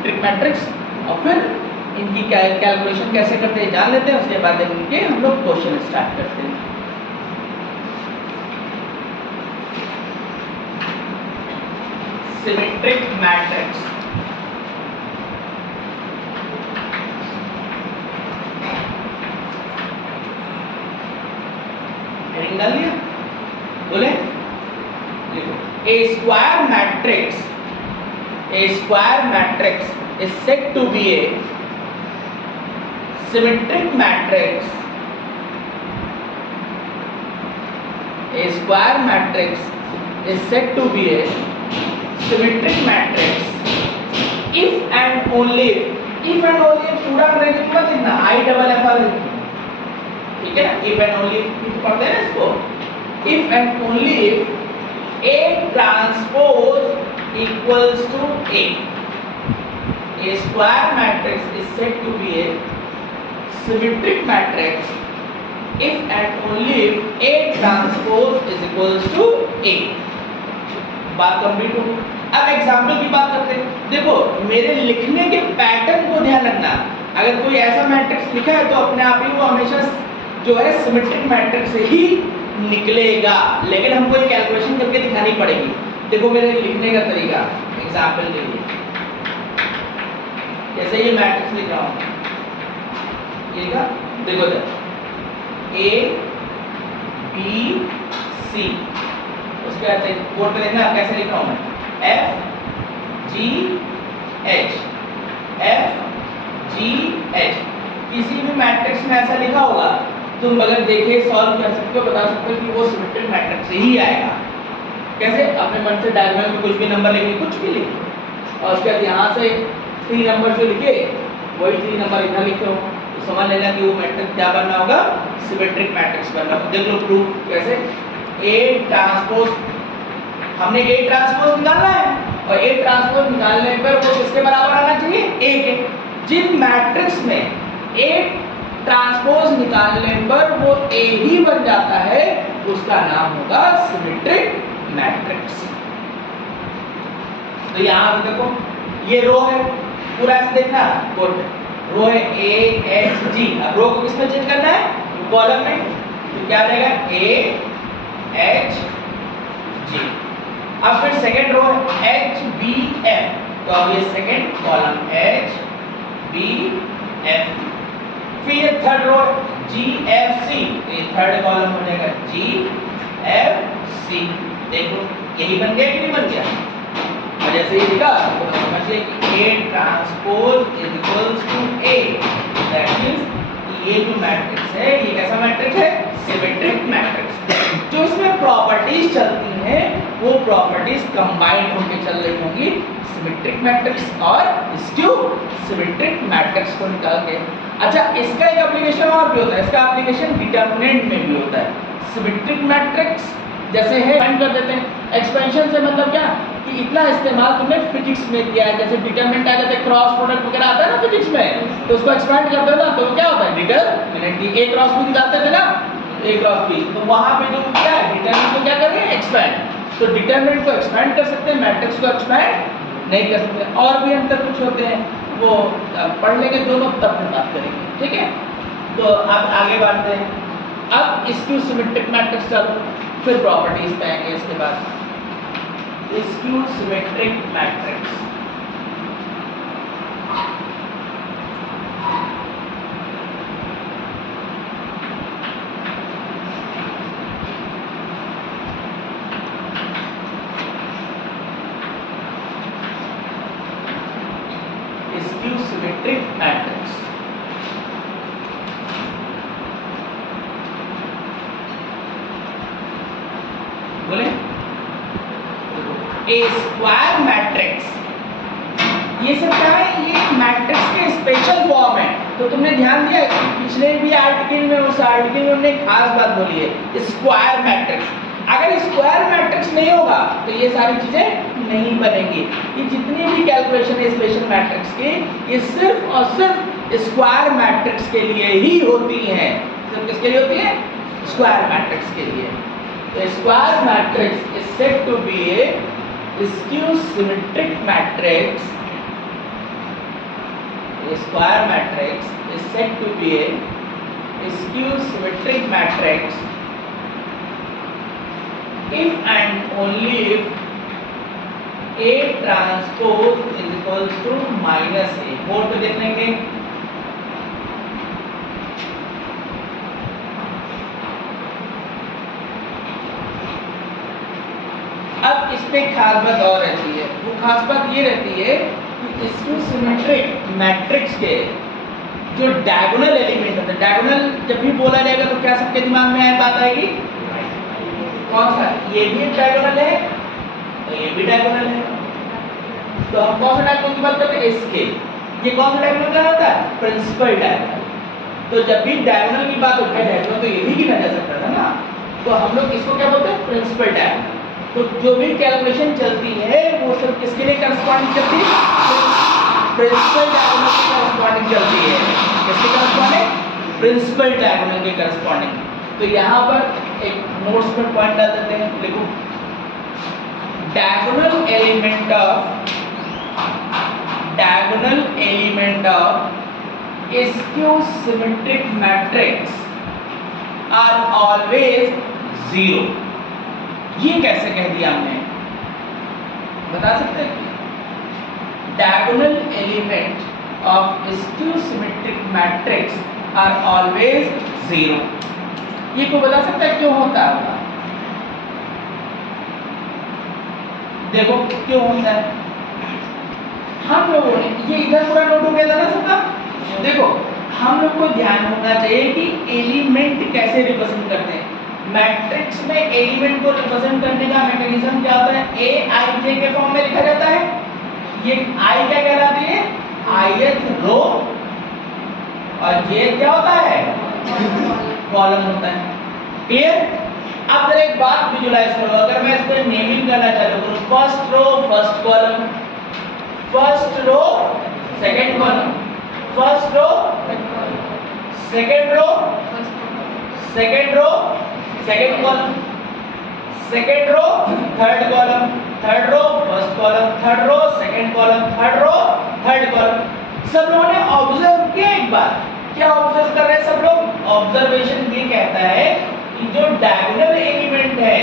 Symmetric matrix और फिर इनकी कैलकुलेशन कैसे करते हैं जान लेते हैं, उसके बाद इनके हम लोग क्वेश्चन स्टार्ट करते हैं। सिमेट्रिक मैट्रिक्स हेडिंग डाल दिया, बोले देखो a square matrix is said to be a symmetric matrix. A square matrix is said to be a symmetric matrix if and only पूरा ब्रैकेट मत लिखना, IFFR लिखना, ठीक है ना। if and only पढ़ते हैं ना इसको, if and only if A transpose equals to A. A square matrix is said to be a symmetric matrix if and only if A transpose is equals to A. बात complete हो। अब example की बात करते हैं। देखो मेरे लिखने के पैटर्न को ध्यान रखना, अगर कोई ऐसा मैट्रिक्स लिखा है तो अपने आप ही वो हमेशा जो है सिमेट्रिक मैट्रिक्स से ही निकलेगा, लेकिन हमको एक कैलकुलेशन करके दिखानी पड़ेगी। देखो मेरे लिखने का तरीका एग्जाम्पल के लिए, जैसे ये मैट्रिक्स लिख रहा हूँ, ये का देखो A B C, उसके बाद बोर्ड पे देखना कैसे लिख रहा हूँ मैं, F G H F G H। किसी भी मैट्रिक्स में ऐसा लिखा होगा तुम अगर देखे सॉल्व कर सकते हो, बता सकते हो कि वो सिमेट्रिक मैट्रिक्स से ही आएगा। कैसे? अपने मन से डायग्राम में कुछ भी नंबर लिखे, कुछ भी लिखे और उसके बाद यहाँ से 3 नंबर जो लिखे वही 3 नंबर इधर लिखे हो तो समझ लेना कि वो मैट्रिक्स क्या बनना होगा, सिमेट्रिक मैट्रिक्स बनना होगा। देख लो प्रूफ कैसे, A ट्रांसपोज, हमने A ट्रांसपोज निकालना है और A ट्रांसपोज निकालने पर वो किसके बराबर आना चाहिए, A के। जिन मैट्रिक्स में A ट्रांसपोज निकालने पर वो A ही बन जाता है उसका नाम होगा सिमेट्रिक मैट्रिक्स। तो यहाँ पे देखो ये रो है, पूरा ऐसे देखना रो है A H G। अब रो को किसमें चेंज करना है, कॉलम में, तो क्या रहेगा A H G। अब फिर सेकंड रो है H B F, तो अब ये second column H B F। फिर ये third row G F C, तो ये थर्ड कॉलम हो जाएगा G F C। देखो यही बन गया कि नहीं बन गया, और जैसे ये लिखा तो समझिए कि A transpose is equals to A, that means ये जो मैट्रिक्स है ये कैसा मैट्रिक्स है, सिमेट्रिक मैट्रिक्स। जो इसमें प्रॉपर्टीज चलती हैं वो प्रॉपर्टीज कंबाइंड होकर चल रही होंगी सिमेट्रिक मैट्रिक्स और स्क्यू सिमेट्रिक मैट्रिक्स को निकाल के। अच्छा इसका एक एप्लीकेशन और भी होता है, इसका एप्लीकेशन डिटरमिनेंट में भी होता है। सिमेट्रिक मैट्रिक्स जैसे है एक्सपेंड कर देते हैं, एक्सपेंशन से मतलब क्या कि इतना इस्तेमाल तुमने फिजिक्स में किया है, जैसे डिटरमिनेंट आ जाता है, क्रॉस प्रोडक्ट वगैरह आता है ना फिजिक्स में, तो उसको एक्सपेंड करते हो ना तो क्या होता है डिटरमिनेंट की। A क्रॉस B निकालते थे ना, A क्रॉस B, तो वहां पे जो क्या है डिटरमिनेंट को क्या कर रहे हैं, एक्सपेंड। तो डिटरमिनेंट को एक्सपेंड कर सकते हैं, मैट्रिक्स को एक्सपेंड नहीं कर सकते। और भी अंतर कुछ होते हैं वो पढ़ लेंगे दोनों तब फिर बात करेंगे, ठीक है। तो अब आगे बढ़ते हैं, अब स्क्यू सिमेट्रिक मैट्रिक्स चलो फिर प्रॉपर्टीज पे आएंगे इसके बाद। Skew symmetric matrix skew symmetric matrix बोले ए स्क्वायर मैट्रिक्स, ये सब क्या है, ये मैट्रिक्स के स्पेशल फॉर्म है। तो तुमने ध्यान दिया कि पिछले भी आर्टिकल में उस आर्टिकल में हमने खास बात बोली है स्क्वायर मैट्रिक्स। अगर स्क्वायर मैट्रिक्स नहीं होगा तो ये सारी चीजें नहीं बनेंगी। ये जितनी भी कैलकुलेशन है स्पेशल मैट्रिक्स की ये सिर्फ और सिर्फ स्क्वायर मैट्रिक्स के लिए ही होती हैं। सिर्फ किसके लिए होती है, स्क्वायर मैट्रिक्स के लिए। The square matrix is said to be a skew symmetric matrix square matrix is said to be a skew symmetric matrix if and only if A transpose is equals to minus A। Board पे देख लेंगे। अब इसमें खास बात और रहती है, वो खास बात ये रहती है कि स्क्यू सिमेट्रिक मैट्रिक्स के जो डायगोनल एलिमेंट होते हैं, डायगोनल जब भी बोला जाएगा तो क्या सबके दिमाग में बात आएगी? कौन सा? ये भी एक डायगोनल है, तो ये भी डायगोनल है। तो हम कौन सा डायगोनल की बात करते हैं? इसके। ये कौन सा डायगोनल कहलाता है? Principal diagonal. तो जब भी डायगोनल की बात उठाई डायगोनल तो ये भी गिना जा सकता था ना, तो हम लोग इसको क्या बोलते हैं? Principal diagonal. तो जो भी कैलकुलेशन चलती है वो सब किसके लिए करस्पॉन्डिंग चलती है? प्रिंसिपल डायगोनल के करस्पॉन्डिंग चलती है। किसके करस्पॉन्डिंग? प्रिंसिपल डायगोनल के करस्पॉन्डिंग। तो यहाँ पर एक नोट्स में पॉइंट डाल देते हैं, लिखो diagonal element of skew symmetric matrix are always zero. ये कैसे कह दिया हमने? बता सकते हैं? Diagonal element of skew symmetric matrix are always zero. ये को बता सकता है क्यों होता है? देखो क्यों होता है। हम लोगों ने ये इधर पूरा नोट हो गया था ना सबका। देखो हम लोग को ध्यान होना चाहिए कि एलिमेंट कैसे रिप्रेजेंट करते हैं। मैट्रिक्स में एलिमेंट को रिप्रेजेंट करने का मैकेनिज्म क्या होता है? ए आई जे के फॉर्म में लिखा जाता है। ये आई क्या कहलाती है? ith रो, और जे क्या होता है? कॉलम होता है। क्लियर? अब जरा एक बात विजुलाइज करो, अगर मैं इसको नेमिंग करना चाहूँ तो first row first column, first row second column, first row second row second row second column, second row third column, third row first column, third row second column, third row third column. सब लोगों ने observe किया? एक बार क्या observe कर रहे हैं सब लोग? ऑब्जर्वेशन ये कहता है कि जो डायगोनल एलिमेंट है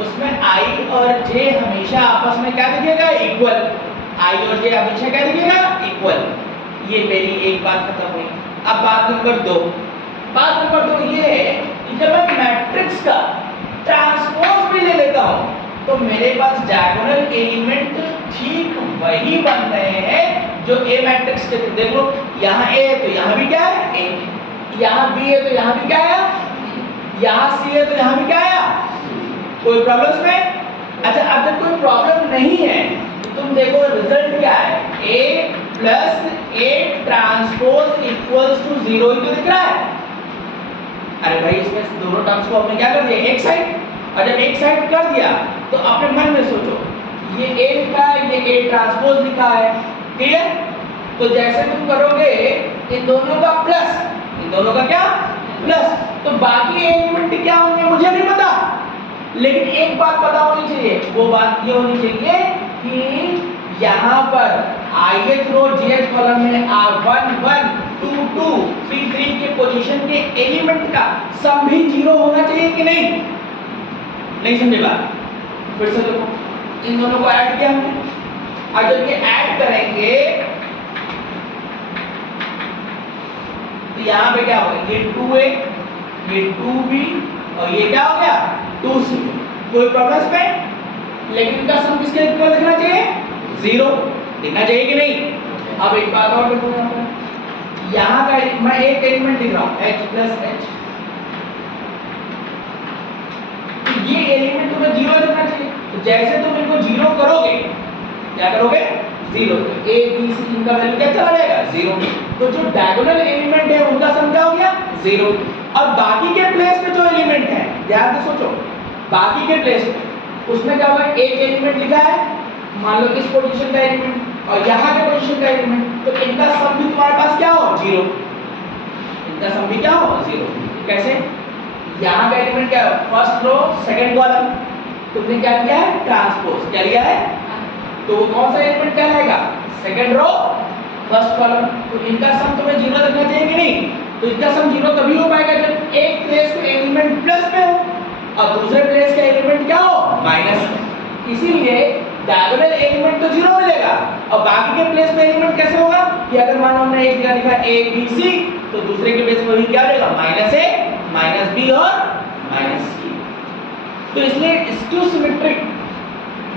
उसमें आई और जे हमेशा आपस में क्या दिखेगा? इक्वल। आई और जे हमेशा क्या दिखेगा? इक्वल। ये मेरी एक बात खत्म हुई। अब बात नंबर दो। बात नंबर दो ये है कि जब मैं मैट्रिक्स का ट्रांसपोज भी ले लेता हूँ तो मेरे पास डायगोनल एलिमेंट ठीक वही बन रहे हैं जो ए मैट्रिक्स के। देखो यहाँ ए है तो यहाँ भी क्या है? ए। यहाँ बी है तो यहाँ भी क्या है? यहाँ सी है तो यहाँ भी क्या है? कोई प्रॉब्लम में? अच्छा, अब जब कोई प्रॉब्लम नहीं है तो तुम देखो रिजल्ट क्या है? A plus A transpose equals to zero ही तो दिख रहा है। अरे भाई इसमें दोनों टर्म्स को हमने क्या कर दिया? एक साइड। और जब एक साइड कर दिया तो अपने मन में सोचो, ये ए लिखा है, ये ए ट्रांसपोज लिखा है। क्लियर? तो जैसे तुम करोगे इन दोनों का प्लस, इन दोनों का क्या? प्लस, तो बाकी एलिमेंट क्या होंगे मुझे नहीं पता, लेकिन एक बात पता होनी चाहिए। वो बात ये होनी चाहिए कि यहाँ पर ith रो jth कॉलम में r1 1 2 2 3 3 के पोजीशन के एलिमेंट का सम भी जीरो होना चाहिए कि नहीं? नहीं समझे बात? फिर से देखो, इन दोनों को ऐड किया हमने, और जब ये ऐड करेंगे तो यहाँ पे क्या होगा? ये 2a, ये 2b और ये क्या हो गया? 2c। कोई प्रॉब्लम में? लेकिन इनका सम किसके इक्वल दिखना चाहिए? जीरो दिखना चाहिए कि नहीं? अब एक बात और देखो, यहाँ का मैं एक एलिमेंट लिख रहा हूँ h प्लस h, तो ये एलिमेंट तुम्हें जीरो दिखना चाहिए। तो जैसे तुम इनको जीरो करोगे, क्या करोगे? जीरो। a b c इनका वैल्यू क्या चला जाएगा? जीरो। तो जो डायगोनल एलिमेंट है उनका सम क्या हो गया? जीरो। और बाकी के प्लेस पे जो एलिमेंट है, ध्यान से सोचो, बाकी के प्लेस पे उसमें क्या होगा? एक एलिमेंट लिखा है, मान लो इस पोजीशन का एलिमेंट और यहाँ के पोजीशन का एलिमेंट, तो इनका सम भी तुम्हारे पास क्या हो? जीरो। इनका सम भी क्या हो? जीरो। कैसे? यहाँ का एलिमेंट क्या है? फर्स्ट रो सेकंड कॉलम, तुमने क्या किया है? ट्रांसपोज क्या लिया है? तो वो कौन सा एलिमेंट कहलाएगा? सेकंड रो फर्स्ट कॉलम, तो इनका सम तुम्हें 0 रखना चाहिए कि नहीं? तो इनका सम 0 तभी हो पाएगा जब एक प्लेस पे एलिमेंट प्लस में हो और दूसरे प्लेस का एलिमेंट क्या हो, माइनस में। इसीलिए डायगोनल एलिमेंट तो 0 मिलेगा और बाकी के प्लेस पे एलिमेंट कैसे होगा कि अगर मान लो हमने एक जगह लिखा a b c तो दूसरे के प्लेस पे भी क्या रहेगा, -a -b और -c। तो इसलिए स्क्यू सिमेट्रिक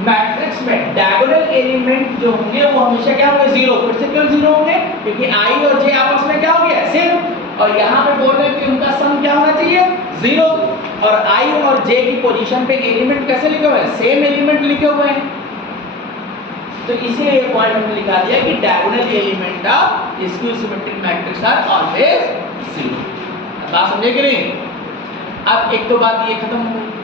मैट्रिक्स में डायगोनल एलिमेंट जो होंगे वो हमेशा क्या होंगे, 0। फिर से क्यों 0 होंगे? क्योंकि i और j आपस में क्या हो गया, सेम, और यहाँ पे बोल रहे हैं कि उनका सम क्या होना चाहिए, 0। और i और j की पोजीशन पे एलिमेंट कैसे लिखे हुए हैं, सेम एलिमेंट लिखे हुए हैं। तो इसीलिए ये पॉइंट हमने लिखा दिया कि diagonal element of skew symmetric matrix are always 0। बात समझे कि नहीं? अब एक तो बात ये खत्म हो गई।